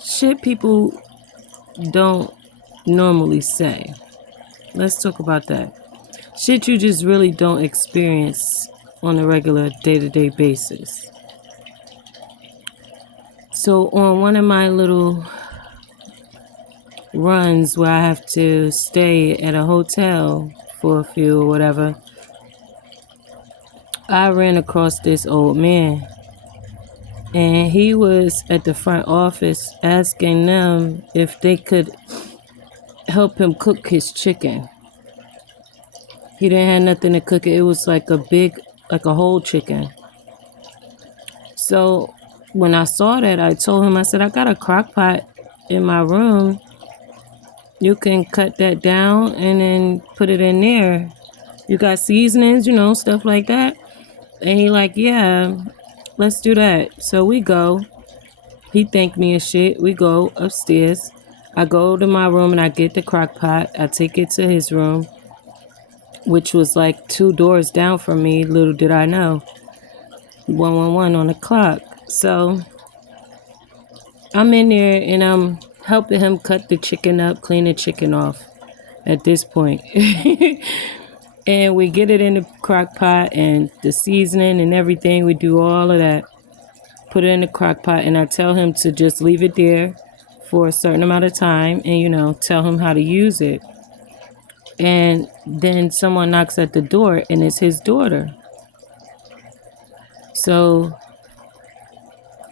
shit people don't normally say. Let's talk about that. Shit you just really don't experience on a regular day-to-day basis. So on one of my little runs where I have to stay at a hotel for a few or whatever, I ran across this old man, and he was at the front office asking them if they could help him cook his chicken. He didn't have nothing to cook it. It was like a whole chicken. So when I saw that, I told him, I said, I got a crock pot in my room. You can cut that down and then put it in there. You got seasonings, stuff like that. And he like, yeah, let's do that. So we go. He thanked me and shit. We go upstairs. I go to my room and I get the crock pot. I take it to his room, which was like 2 doors down from me. Little did I know. 111 on the clock. So I'm in there and I'm helping him cut the chicken up, clean the chicken off at this point. And we get it in the crock pot and the seasoning and everything. We do all of that. Put it in the crock pot and I tell him to just leave it there for a certain amount of time and, tell him how to use it. And then someone knocks at the door and it's his daughter. So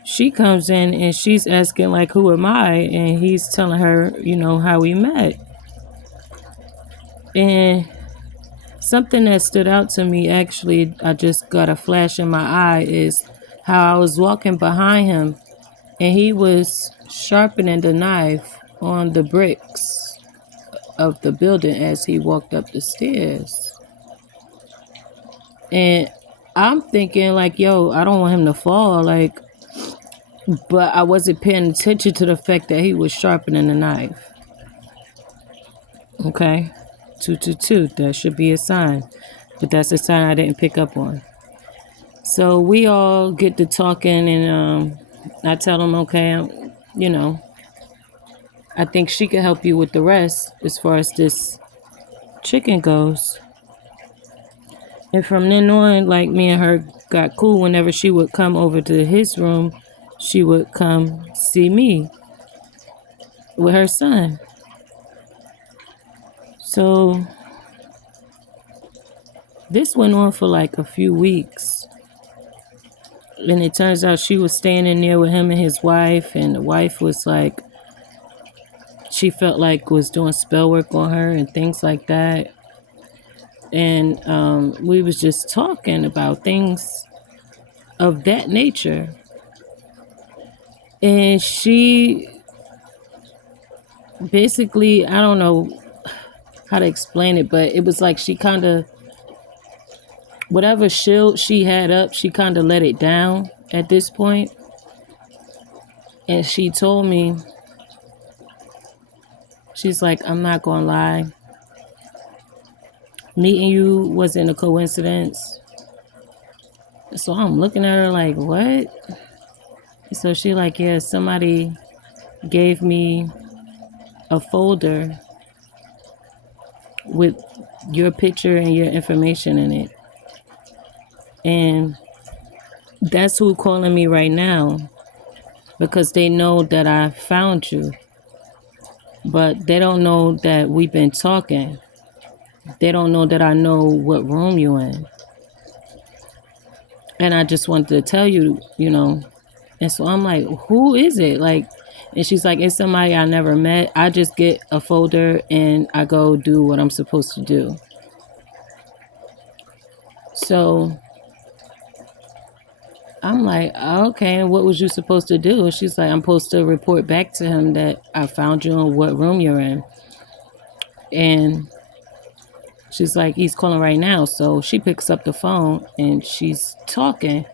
she comes in and she's asking like, who am I? And he's telling her, how we met. And something that stood out to me, actually, I just got a flash in my eye, is how I was walking behind him and he was sharpening the knife on the bricks of the building as he walked up the stairs. And I'm thinking like, yo, I don't want him to fall, but I wasn't paying attention to the fact that he was sharpening the knife. Okay, 222, that should be a sign, but that's a sign I didn't pick up on. So we all get to talking and I tell him, okay, I think she could help you with the rest as far as this chicken goes. And from then on, like, me and her got cool. Whenever she would come over to his room, she would come see me with her son. So this went on for like a few weeks. And it turns out she was staying in there with him and his wife. And the wife was like, she felt like was doing spell work on her and things like that. And we was just talking about things of that nature. And she basically, I don't know how to explain it, but it was like she kind of, whatever shield she had up, she kind of let it down at this point. And she told me, she's like, I'm not gonna lie, meeting you wasn't a coincidence. So I'm looking at her like, what? So she like, yeah, somebody gave me a folder with your picture and your information in it. And that's who calling me right now, because they know that I found you, but they don't know that we've been talking. They don't know that I know what room you're in. And I just wanted to tell you, And so I'm like, who is it? And she's like, it's somebody I never met. I just get a folder and I go do what I'm supposed to do. So I'm like, okay, and what was you supposed to do? She's like, I'm supposed to report back to him that I found you and what room you're in. And she's like, he's calling right now. So she picks up the phone and she's talking.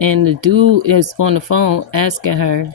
And the dude is on the phone asking her